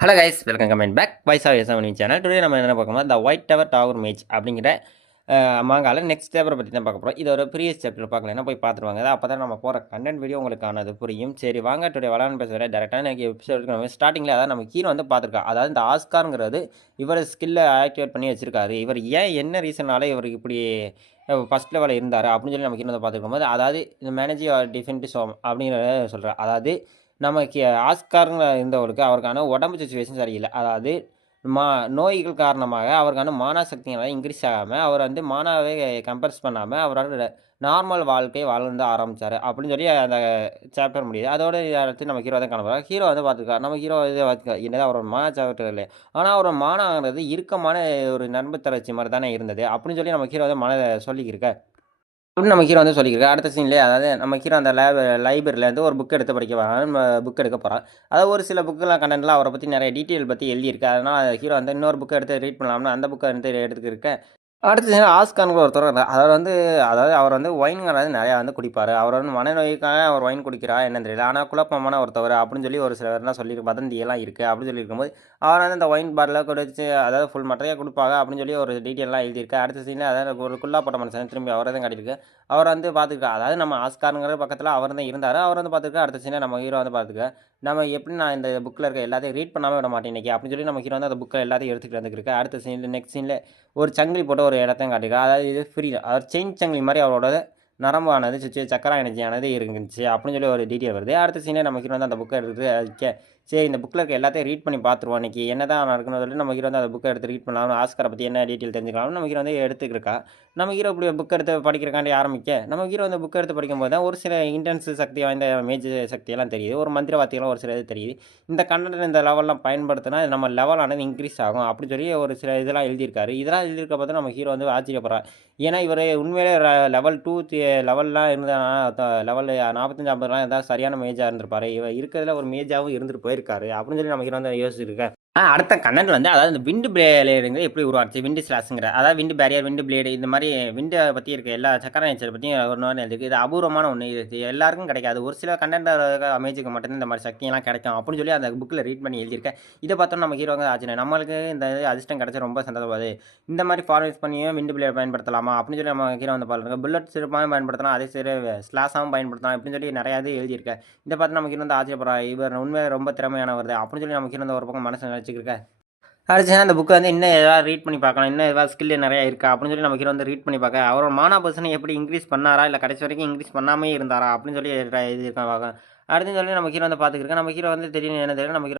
Hello guys, welcome comment back voice of எஸ்எம்னி channel. Today நம்ம என்ன பார்க்கணும், the white tower tower match அப்படிங்கிற மாங்கால நெக்ஸ்ட் பேப்பரை பற்றி தான் பார்க்க போகிறோம். இது ஒரு ப்ரீவியஸ் சாப்டர் பார்க்கலன்னா போய் பார்த்துருவாங்க. அப்போ தான் நம்ம போகிற கண்டென்ட் வீடியோ உங்களுக்கானது புரியும். சரி வாங்க, டுடே விளாட்னு பேசுகிறேன் டேரெக்டாக எனக்கு எபிசோடுக்கு நம்ம ஸ்டார்டிங்கில் அதாவது நம்ம கீழே வந்து பார்த்துருக்கோம். அதாவது இந்த ஆஸ்காருங்கிறது இவர் ஸ்கில்லை ஆக்டிவேட் பண்ணி வச்சிருக்காரு. இவர் ஏன் என்ன ரீசனால இவருக்கு இப்படி ஃபஸ்ட் லெவலில் இருந்தார் அப்படின்னு சொல்லி நம்ம கீழே வந்து பார்த்துருக்கும் போது, அதாவது இந்த மேனேஜர் டிஃபென்ட் ஷோ அப்படிங்கிறத சொல்கிறேன். அதாவது நமக்கு ஆஸ்காருங்க இருந்தவருக்கு அவருக்கான உடம்பு சுச்சுவேஷன் சரியில்லை. அதாவது மா நோய்கள் காரணமாக அவருக்கான மானா சக்திங்களால் இன்க்ரீஸ் ஆகாமல் அவர் வந்து மானாவே கம்பேர்ஸ் பண்ணாமல் அவரால் நார்மல் வாழ்க்கையை வாழ்ந்து ஆரம்பித்தார் அப்படின்னு சொல்லி அந்த சாப்டர் முடியுது. அதோட அடுத்து நம்ம ஹீரோ தான் காணப்படுறார். ஹீரோ வந்து பார்த்துருக்காரு. நம்ம ஹீரோ இது பார்த்துருக்காரு. என்னதான் அவரோட மானா சாப்டர் இல்லை, ஆனால் அவரோட மானாங்கிறது இறுக்கமான ஒரு நண்பு தளர்ச்சி மாதிரி தானே இருந்தது அப்படின்னு சொல்லி நம்ம ஹீரோ வந்து மனதை சொல்லியிருக்கார். அப்படின்னு நம்ம ஹீரோ வந்து சொல்லியிருக்காரு. அடுத்த சீன்லேயே அதாவது நம்ம ஹீரோ அந்த லைப்ரரியிலேருந்து ஒரு புக் எடுத்து படிக்க வரான். புக் எடுக்க போகிறான். அதாவது ஒரு சில புக்கெலாம் கண்டென்ட்லாம் அவரை பற்றி நிறைய டீட்டெயில் பற்றி எழுதியிருக்கு. அதனால் ஹீரோ வந்து இன்னொரு புக்கை எடுத்து ரீட் பண்ணலாம்னு அந்த புக்கை வந்து எடுத்துக்கிருக்க அடுத்த சீன் ஆஸ்கானுங்கிற ஒருத்தர் இருந்தார். அதாவது அவர் வந்து ஒயின்ங்கிறது நிறையா வந்து குடிப்பார். அவர் வந்து மனநோய்க்காக அவர் ஒயின் குடிக்கிறா என்னன்னு தெரியல. ஆனால் குழப்பமான ஒருத்தவர் அப்படின்னு சொல்லி ஒரு சிலர்லாம் சொல்லி வதந்தியெல்லாம் இருக்குது அப்படின்னு சொல்லியிருக்கும்போது அவர் வந்து இந்த ஒயின் பாரில் குடிச்சு அதாவது ஃபுல் மட்டையாக கொடுப்பாங்க அப்படின்னு சொல்லி ஒரு டீட்டெயிலாம் எழுதியிருக்கு. அடுத்த சீனில் அதாவது ஒரு குல்லாப்பட்ட மனுஷன் திரும்பி அவரை தான் காட்டியிருக்கு. அவர் வந்து பார்த்துருக்கா அதாவது நம்ம ஆஸ்காருங்கிற பக்கத்தில் அவர் தான் இருந்தார். அவர் வந்து பார்த்துருக்கா. அடுத்த சீனை நம்ம ஹீரோ வந்து பார்த்துக்க நம்ம எப்படி நான் இந்த புக்கில் இருக்க எல்லாத்தையும் ரீட் பண்ணாமல் விட மாட்டேன் இன்றைக்கி அப்படின்னு சொல்லி நம்ம ஹீரோ வந்து அந்த புக்கை எல்லாத்தையும் எடுத்துக்கிட்டு வந்துருக்கு. அடுத்த சீனில் நெக்ஸ்ட் சீனில் ஒரு சங்கிலி போட்டு ஒரு இடத்தையும் காட்டியிருக்கா. அதாவது இது ஃப்ரீ அவர் செயின் சங்கிலி மாதிரி அவரோட நரம்பானது சக்கரா எனர்ஜியானது இருந்துச்சு அப்படின்னு சொல்லி ஒரு டீட்டெயில் வருது. அடுத்த சீனே நம்ம ஹீரோ வந்து அந்த புக்கை எடுத்து சரி இந்த புக்கில் இருக்க எல்லாத்தையும் ரீட் பண்ணி பார்த்துருவோம் இன்றைக்கி என்ன தான் நடக்குன்னு சொல்லி நம்ம ஹீரோ வந்து அந்த புக்கை எடுத்து ரீட் பண்ணலாம். ஆஸ்கரை பற்றி என்ன டீட்டெயில் தெரிஞ்சுக்கலாம் நம்ம ஹீரோ வந்து எடுத்துக்கிருக்கா. நம்ம ஹீரோ இப்படி புக் எடுத்து படிக்கிறக்காண்டி ஆரம்பிக்க நம்ம ஹீரோ வந்து புக் எடுத்து படிக்கும்போது தான் ஒரு சில இன்டென்ஸ் சக்தி வாய்ந்த மேஜ் சக்தியெல்லாம் தெரியுது. ஒரு மந்திரவாத்தியெல்லாம் ஒரு சில இது தெரியுது. இந்த கண்டென்ட் இந்த லெவல்லாம் பயன்படுத்தினா நம்ம லெவலானது இன்க்ரீஸ் ஆகும் அப்படின்னு சொல்லி ஒரு சில இதெல்லாம் எழுதியிருக்காரு. இதெல்லாம் எழுதியிருக்க பார்த்து நம்ம ஹீரோ வந்து ஆச்சரியப்படுறார். ஏன்னா இவர் உண்மையிலே லெவல் 2 லெவல்லாம் இருந்தால் லெவல் 45 50லாம் இருந்தால் சரியான மேஜாக இருந்திருப்பார். இவர் இருக்கிறதுல ஒரு மேஜாகவும் இருந்துட்டு போயிருக்காரு அப்படின்னு சொல்லி நம்ம ஹீரோ வந்து யோசிச்சிருக்கேன். அடுத்த கண்டென்ட் வந்து அதாவது இந்த விண்டு பிளேடுங்கிறது எப்படி உருவாச்சு விண்டு ஸ்லாஷுங்கிற அதாவது விண்டு பேரியர் விண்டு பிளேடு இந்த மாதிரி விண்டை பற்றி இருக்க எல்லா சக்கர நேச்சர் பற்றியும் ஒரு நாள் இருக்குது. இது அபூர்வமான ஒன்று. இது எல்லாருக்கும் கிடைக்காது. ஒரு சில கண்டென்ட் அமேஜுக்கு மட்டும்தான் இந்த மாதிரி சக்தியெல்லாம் கிடைக்கும் அப்படின்னு சொல்லி அந்த புக்கில் ரீட் பண்ணி எழுதியிருக்கேன். இதை பார்த்தோம் நம்ம ஹீரோங்க ஆச்சு நம்மளுக்கு இந்த அதிர்ஷ்டம் கிடைச்சா ரொம்ப சந்தோஷப்படுது. இந்த மாதிரி ஃபார்மேட் பண்ணியும் விண்டு பிளேட் பயன்படுத்தலாமா அப்படின்னு சொல்லி நம்ம ஹீரோ வந்து பாருங்க. புல்லட் சிறப்பாகவும் பயன்படுத்தலாம், அதே சரி ஸ்லாஷாகவும் பயன்படுத்தலாம் அப்படின்னு சொல்லி நிறையா இது எழுதியிருக்கேன். இதை பார்த்து நமக்கு வந்து ஆச்சரியப்படுறா. இவர் உண்மையாக ரொம்ப திறமையானவர் அப்படின்னு சொல்லி நமக்கு இருந்த ஒரு பக்கம் மனசு நினச்சிக்கிருக்கேன். அடுத்து அந்த புக்கை வந்து இன்னும் ஏதாவது ரீட் பண்ணி பார்க்கலாம். இன்னும் ஏதாவது ஸ்கில் நிறையா இருக்கா அப்படின்னு சொல்லி நம்ம ஹீரோ வந்து ரீட் பண்ணி பார்க்க அவரோட மானா பர்சனை எப்படி இன்க்ரீஸ் பண்ணாரா இல்லை கடைசி வரைக்கும் இன்க்ரீஸ் பண்ணாமே இருந்தாரா அப்படின்னு சொல்லி இது இருக்காங்க. அடுத்து சொல்லி நம்ம ஹீரோ வந்து பார்த்துக்கிருக்கேன். நம்ம ஹீரோ வந்து திடீர்னு என்ன தெரியும் நம்ம